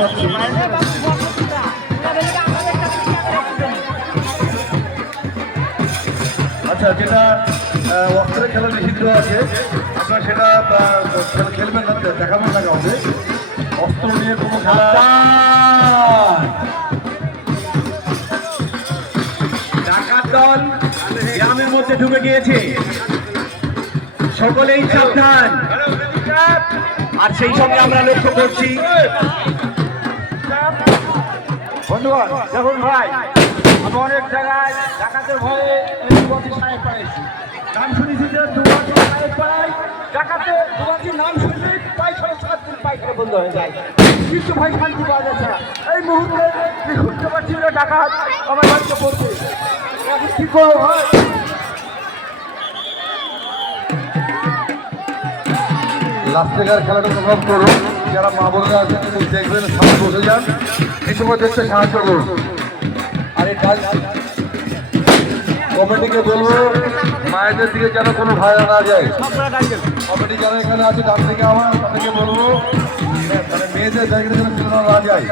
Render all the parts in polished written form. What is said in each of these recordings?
দেখতে পাচ্ছি। আচ্ছা, যেটা অস্ত্রের খেলা নিষিদ্ধ আছে, আপনার সেটা খেলবেন না, দেখাবেন না কাউকে। অস্ত্র নিয়ে কোনো খেলা ডাকাত দল গ্রামের মধ্যে ঢুকে গিয়েছে, সকলেই সাবধান। আর সেই সঙ্গে আমরা লক্ষ্য করছি, বন্ধুগণ দেখুন ভাই, আমি অনেক জায়গায় ডাকাতের ভয়ে সাহেব পাইছি, নাম শুনেছি যে দুবাজি সাহেব পাড়ায় ডাকাতে দুবাজির নাম শুনলে পায়খানা 7 দিন পায়খানা বন্ধ হয়ে যায়, কিন্তু ভাই শান্তি পাওয়া যাচ্ছে না। এই মুহূর্তে খুঁজতে পারছি না ডাকাত আমার বাড়িতে পড়ছে, এখন কি করবো ভাই? লাস্টেকার খেলাটা প্রভাব করুন। যারা মা বোনেরা আছেন দেখবেন, সামনে বসে যান, এই সময় দেখতে সাহায্য করুন। আর এই কমিটিকে বলবো মায়েদের দিকে যেন কোনো ভাইরা না যায়। কমিটি যারা এখানে আছে ডান থেকে আমার, তাদেরকে বলবো মানে মেয়েদের জায়গাটা যেন তুলনা না যায়,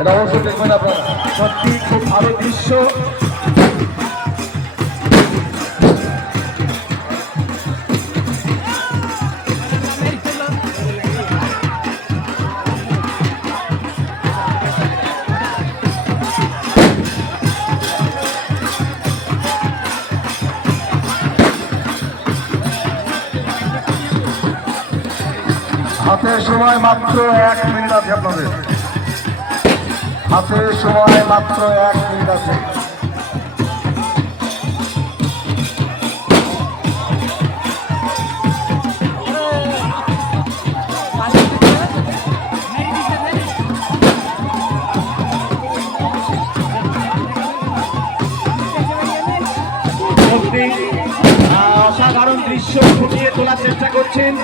এটা অবশ্যই দেখবেন আপনারা। সত্যি খুব ভালো দৃশ্য। হাতে সময় মাত্র 1 মিনিট আছে আপনাদের, হাতে সময় মাত্র 1 মিনিট আছে। সত্যি অসাধারণ দৃশ্য ফুটিয়ে তোলার চেষ্টা করছেন,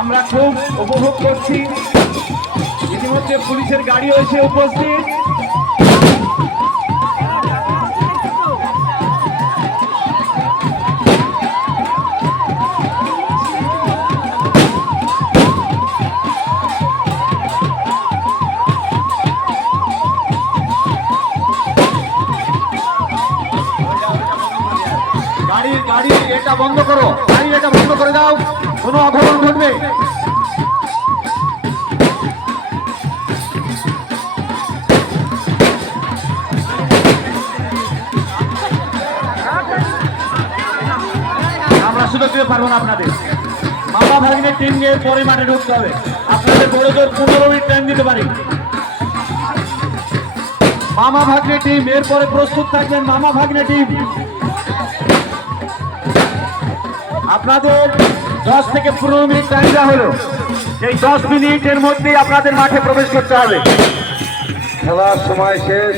আমরা খুব উপভোগ করছি। ইতিমধ্যে পুলিশের গাড়িও এসে উপস্থিত। গাড়ি এটা বন্ধ করো, গাড়ি এটা বন্ধ করে দাও, কোনো অঘটন ঘটবে। আমরা সুযোগ দিতে পারবো না আপনাদের। মামা ভাগ্নের টিম নিয়ে পরে মাঠে ঢুকতে হবে, আপনাদের বড় জোর 15 মিনিট টাইম দিতে পারি। মামা ভাগ্নে টিম এরপরে প্রস্তুত থাকবেন। মামা ভাগ্নে টিম আপনাদের 10 থেকে 15 মিনিট টাইম দেওয়া হলো, এই 10 মিনিটের মধ্যেই আপনাদের মাঠে প্রবেশ করতে হবে। খেলার সময় শেষ।